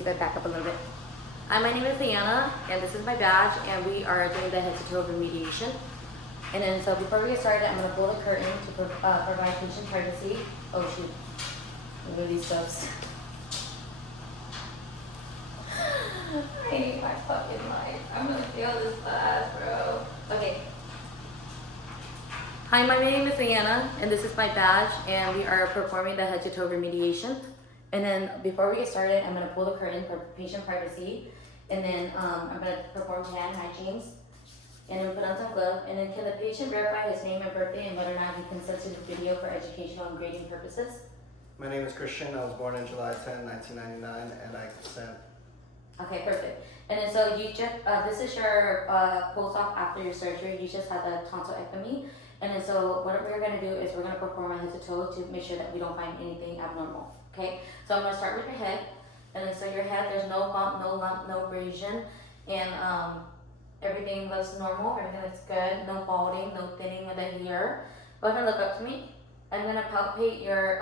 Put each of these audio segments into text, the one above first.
see if I back up a little bit. Hi, my name is Leanna, and this is my badge, and we are doing the head-to-toe remediation. And then, so before we get started, I'm going to pull the curtain to provide patient privacy. Oh shoot, move these stuffs. I need my fucking life. I'm going to fail this class, bro. Okay. Hi, my name is Leanna, and this is my badge, and we are performing the head-to-toe remediation. And then before we get started, I'm going to pull the curtain for patient privacy, and then I'm going to perform hand hygienes, and then put on some gloves, and then can the patient verify his name and birthday and whether or not he consents to the video for educational and grading purposes? My name is Christian. I was born on July 10, 1999, and I consent. Okay, perfect. And then so you just, this is your post-op after your surgery. You just had the tonsillectomy. And then so what we're going to do is we're going to perform a head to toe to make sure that we don't find anything abnormal. Okay, so I'm going to start with your head. And then so your head, there's no bump, no lump, no abrasion. And everything looks normal, everything looks good. No balding, no thinning of the hair. Go ahead and look up to me. I'm going to palpate your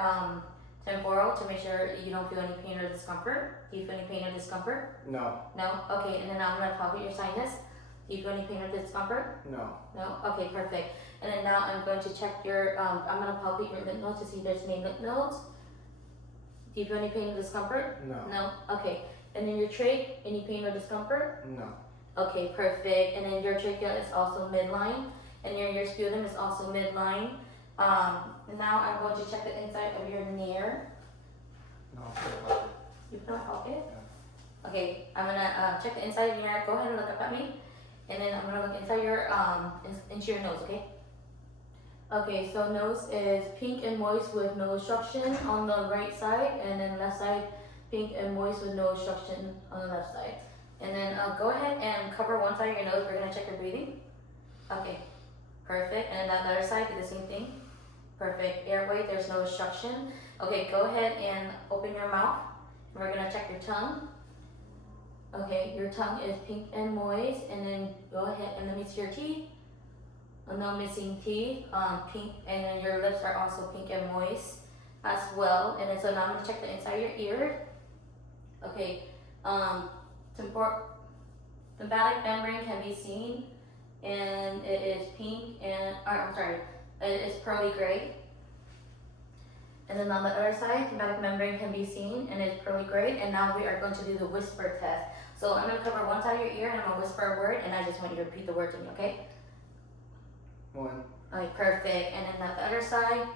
temporal to make sure you don't feel any pain or discomfort. Do you feel any pain or discomfort? No. No? Okay, and then now I'm going to palpate your sinus. Do you feel any pain or discomfort? No. No? Okay, perfect. And then now I'm going to check your, I'm going to palpate your lymph nodes to see if there's any lymph nodes. Do you feel any pain or discomfort? No. No? Okay. And then your trach, any pain or discomfort? No. Okay, perfect. And then your trachea is also midline. And your sputum is also midline. Now I'm going to check the inside of your near. No, I'm still about it. You feel pocket? Yeah. Okay, I'm gonna check the inside of your near. Go ahead and look up at me. And then I'm gonna look inside your into your nose, okay? Okay, so nose is pink and moist with no obstruction on the right side, and then left side pink and moist with no obstruction on the left side. And then go ahead and cover one side of your nose. We're gonna check your breathing. Okay, perfect. And then the other side, do the same thing. Perfect. Airway, there's no obstruction. Okay, go ahead and open your mouth. We're gonna check your tongue. Okay, your tongue is pink and moist, and then go ahead and let me see your teeth. No missing teeth, pink, and then your lips are also pink and moist as well. And then so now I'm gonna check the inside of your ear. Okay, lymphatic membrane can be seen, and it is pink and, I'm sorry, it is pearly gray. And then on the other side, lymphatic membrane can be seen, and it's pearly gray. And now we are going to do the whisper test. So I'm going to cover one side of your ear, and I'm going to whisper a word, and I just want you to repeat the word to me, okay? 1. Okay, perfect. And then the other side?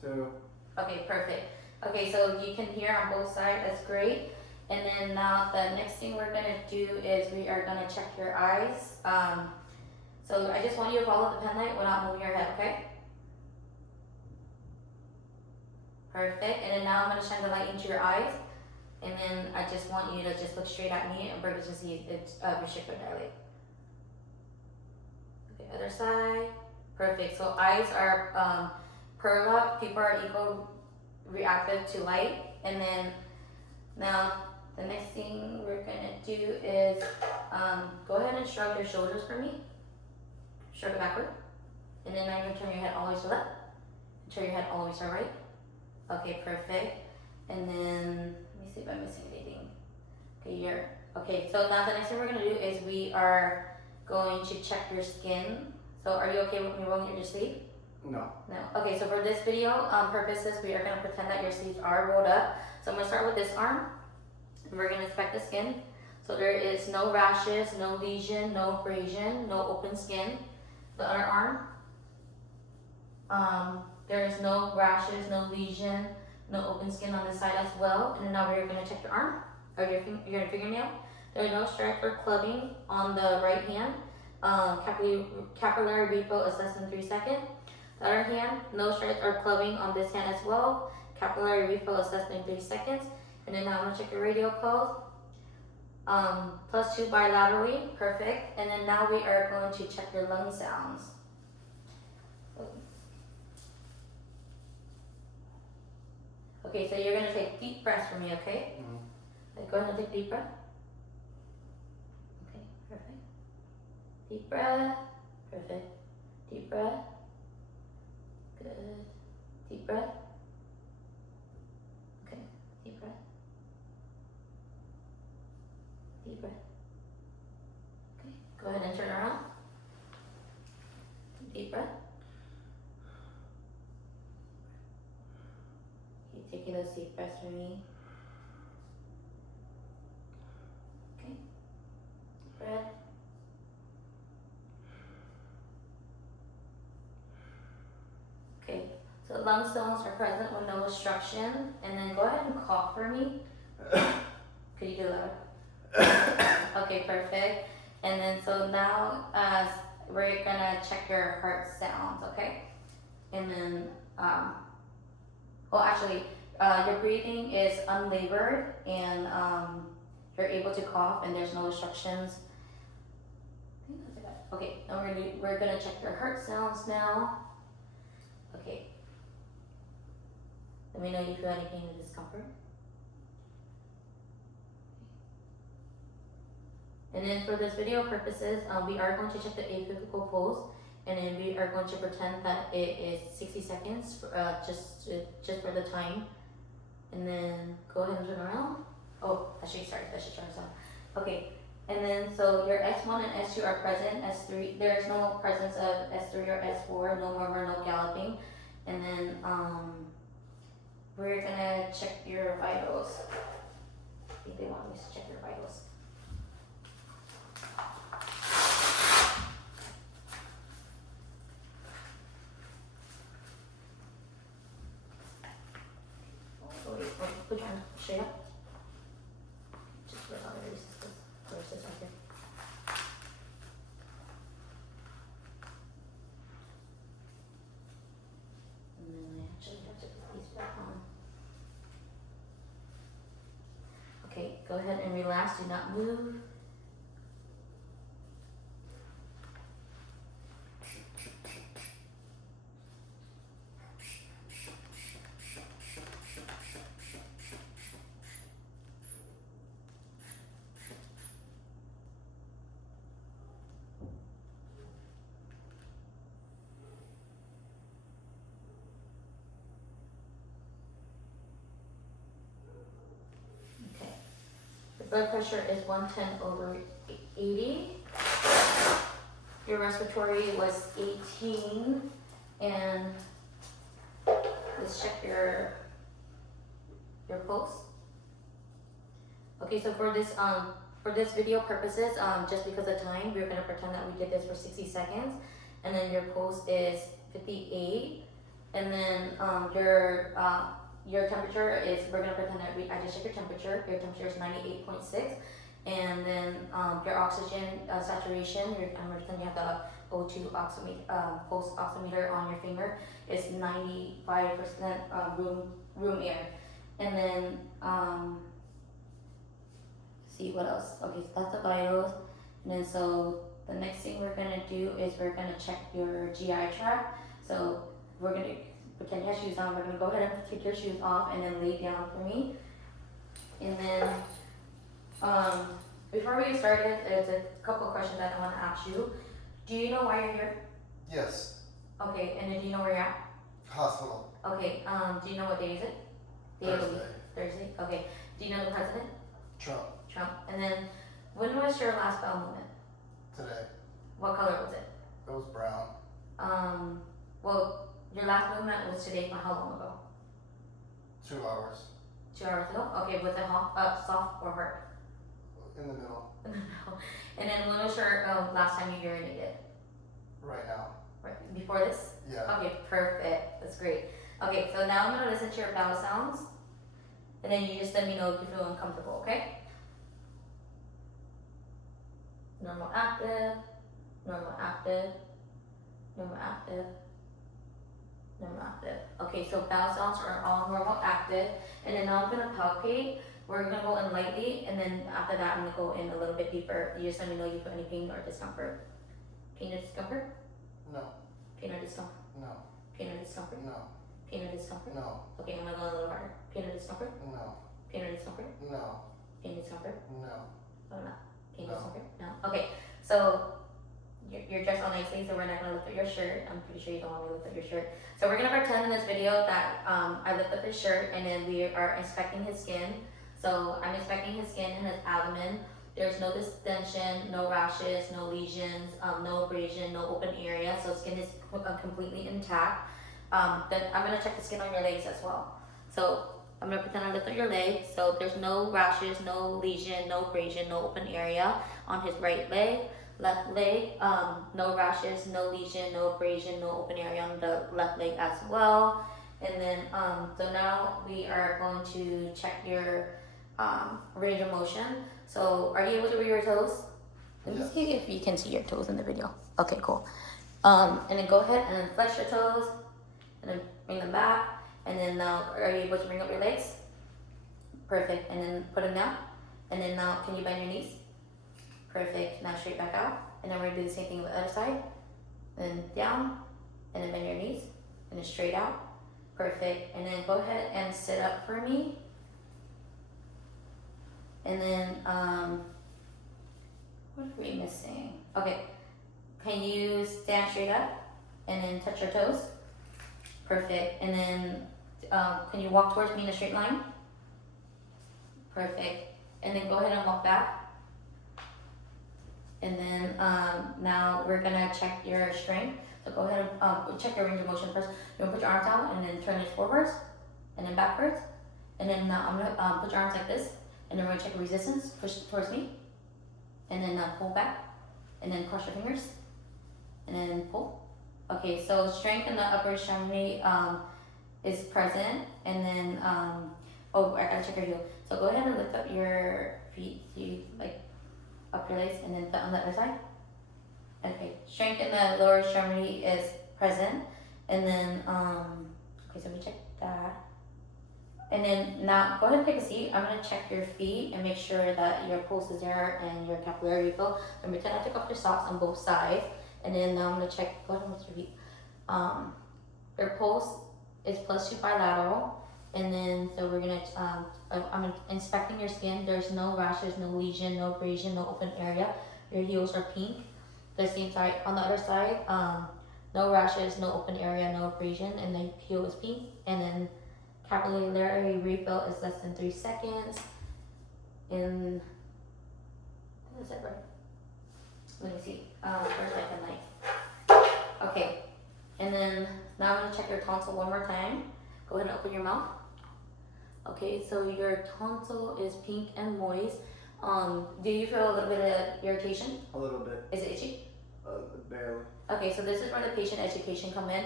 2. Okay, perfect. Okay, so you can hear on both sides, that's great. And then now the next thing we're going to do is we are going to check your eyes. So I just want you to follow the pen light without moving your head, okay? Perfect. And then now I'm going to shine the light into your eyes. And then I just want you to just look straight at me and we're going to see if it's restrict or dilate. Okay, other side. Perfect. So eyes are pearl up. People are equal reactive to light. And then now the next thing we're going to do is go ahead and shrug your shoulders for me. Shrug it backward. And then now you're going to turn your head all the way to the left. Turn your head all the way to the right. Okay, perfect. And then let me see if I'm missing anything. Okay, okay. So now the next thing we're gonna do is we are going to check your skin. So are you okay with me rolling your sleeve? No. No. Okay. So for this video purposes, we are gonna pretend that your sleeves are rolled up. So I'm gonna start with this arm. And we're gonna inspect the skin. So there is no rashes, no lesion, no abrasion, no open skin. The other arm. There is no rashes, no lesion, no open skin on this side as well. And then now we're going to check your arm, or your fingernail. There is no stripe or clubbing on the right hand. Capillary refill is less than 3 seconds. The other hand, no stripe or clubbing on this hand as well. Capillary refill is less than 3 seconds. And then now I'm going to check your radial pulse. +2 bilaterally, perfect. And then now we are going to check your lung sounds. Okay, so you're going to take deep breaths for me, okay? Mm-hmm. Go ahead and take a deep breath. Okay, perfect. Deep breath. Perfect. Deep breath. Good. Deep breath. Okay, deep breath. deep breath. Okay, go ahead and turn around. Deep breath. Keep taking those deep breaths for me. Okay, deep breath. Okay, so lung stones are present with no obstruction. And then go ahead and cough for me. Could you do that? Okay, perfect. And then so now we're gonna check your heart sounds, okay? And then, well actually, your breathing is unlabored and you're able to cough and there's no obstructions. Okay, now we're gonna check your heart sounds now. Okay. Let me know if you feel any pain or discomfort. And then for this video purposes, we are going to check the apical pulse, and then we are going to pretend that it is 60 seconds, just for the time. And then go ahead and turn around. Oh, that should start on. Okay, and then so your S1 and S2 are present. S3, there is no presence of S3 or S4, no murmur, no galloping. And then we're gonna check your vitals. I think they want me to check your vitals. Put your hand straight up. Just put it on the resistance. Resistance right here. And then I actually have to put these back on. Okay, go ahead and relax. Do not move. Blood pressure is 110/80. Your respiratory was 18. And let's check your pulse. Okay, so for this video purposes, just because of time, we're gonna pretend that we did this for 60 seconds. And then your pulse is 58. And then your temperature is, we're gonna pretend that I just check your temperature. Your temperature is 98.6. And then your oxygen saturation, I'm gonna pretend you have the O2 pulse oximeter on your finger, is 95% room air. And then, see what else. Okay, so that's the vitals. And then so the next thing we're gonna do is we're gonna check your GI tract. So we're gonna pretend you have shoes on. We're gonna go ahead and take your shoes off and then lay down for me. And then, before we get started, there's a couple of questions that I want to ask you. Do you know why you're here? Yes. Okay, and then do you know where you're at? Hospital. Okay, do you know what day is it? Thursday. Okay. Do you know the president? Trump. And then, when was your last bowel movement? Today. What color was it? It was brown. Well, your last movement was today, but how long ago? 2 hours. 2 hours ago? Okay, was it soft or hard? In the middle. And then when was your last time you urinated? Right now. Right before this? Yeah. Okay, perfect. That's great. Okay, so now I'm gonna listen to your bowel sounds, and then you just let me know if you feel uncomfortable, okay? Normal, active, normal, active, normal, active, normal, active. Okay, so bowel sounds are all normal, active, and then now I'm gonna palpate. We're gonna go in lightly, and then after that, I'm gonna go in a little bit deeper. You just let me know if you feel any pain or discomfort. Pain or discomfort? No. Pain or discomfort? No. Pain or discomfort? No. Pain or discomfort? No. Okay, I'm gonna go a little harder. Pain or discomfort? No. Pain or discomfort? No. Pain or discomfort? No. Oh, no. Pain or No. discomfort? No. Okay, so you're dressed all nicely, so we're not gonna lift up your shirt. I'm pretty sure you don't want me to lift up your shirt. So we're gonna pretend in this video that I lift up his shirt, and then we are inspecting his skin. So I'm inspecting his skin and his abdomen. There's no distension, no rashes, no lesions, no abrasion, no open area. So skin is completely intact. Then I'm gonna check the skin on your legs as well. So I'm gonna pretend I lift up your leg. So there's no rashes, no lesion, no abrasion, no open area on his right leg. Left leg, no rashes, no lesion, no abrasion, no open area on the left leg as well. And then, so now we are going to check your range of motion. So are you able to read your toes? Let me Yes. see if you can see your toes in the video. Okay, cool. And then go ahead and then flex your toes, and then bring them back. And then now, are you able to bring up your legs? Perfect. And then put them down. And then now, can you bend your knees? Perfect. Now straight back out. And then we're gonna do the same thing with the other side. And then down, and then bend your knees, and then straight out. Perfect. And then go ahead and sit up for me. And then, what are we missing? Okay. Can you stand straight up and then touch your toes? Perfect. And then, can you walk towards me in a straight line? Perfect. And then go ahead and walk back. And then, now we're gonna check your strength. So go ahead and check your range of motion first. You're gonna put your arms out and then turn it forwards and then backwards. And then I'm gonna put your arms like this. And then we're gonna check resistance, push towards me. And then pull back. And then cross your fingers. And then pull. Okay, so strength in the upper extremity is present. And then, oh, I gotta check your heel. So go ahead and lift up your feet, so you like up your legs, and then on the other side. Okay, strength in the lower extremity is present. And then, okay, so we check that. And then now go ahead and take a seat. I'm gonna check your feet and make sure that your pulse is there and your capillary flow. And pretend I took off your socks on both sides. And then now I'm gonna check, go ahead and lift your feet. Your pulse is +2 bilateral. And then, so we're gonna, I'm inspecting your skin. There's no rashes, no lesion, no abrasion, no open area. Your heels are pink. The same side, on the other side, no rashes, no open area, no abrasion, and the heel is pink. And then capillary refill is less than 3 seconds. And, is that right? Let me see, first I can like, okay. And then, now I'm gonna check your tonsil one more time. Go ahead and open your mouth. Okay, so your tonsil is pink and moist. Do you feel a little bit of irritation? A little bit. Is it itchy? Barely. Okay, so this is where the patient education come in.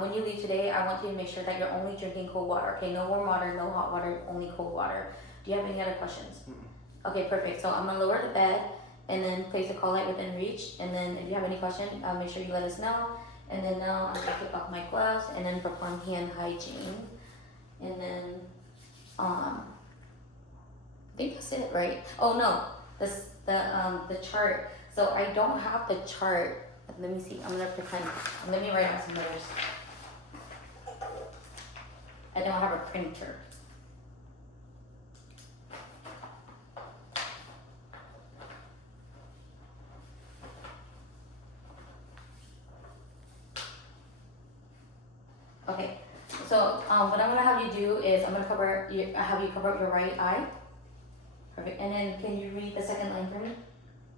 When you leave today, I want you to make sure that you're only drinking cold water. Okay, no warm water, no hot water, only cold water. Do you have any other questions? Mm-mm. Okay, perfect. So I'm gonna lower the bed and then place a call light within reach. And then if you have any question, make sure you let us know. And then now I'm gonna take off my gloves and then perform hand hygiene. And then, I think that's it, right? Oh no, the chart. So I don't have the chart. Let me see. I'm gonna pretend. Let me write out some letters. I don't have a printer. Okay. So what I'm gonna have you do is I'm gonna have you cover up your right eye. Perfect. And then can you read the second line for me?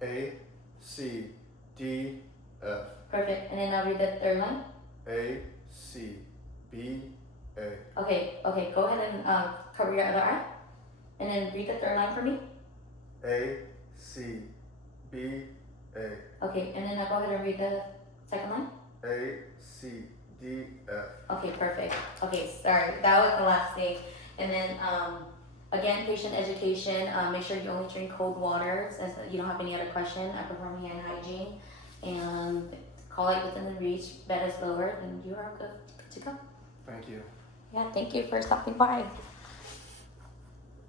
A, C, D, F. Perfect. And then now read the third line. A, C, B, A. Okay. Okay. Go ahead and cover your other eye. And then read the third line for me. A, C, B, A. Okay. And then now go ahead and read the second line. A, C, D, F. Okay. Perfect. Okay. Sorry. That was the last thing. And then again, patient education. Make sure you only drink cold water. Since you don't have any other question, I perform hand hygiene. And call it within the reach. Bed is lowered, and you are good to go. Thank you. Yeah. Thank you for stopping by.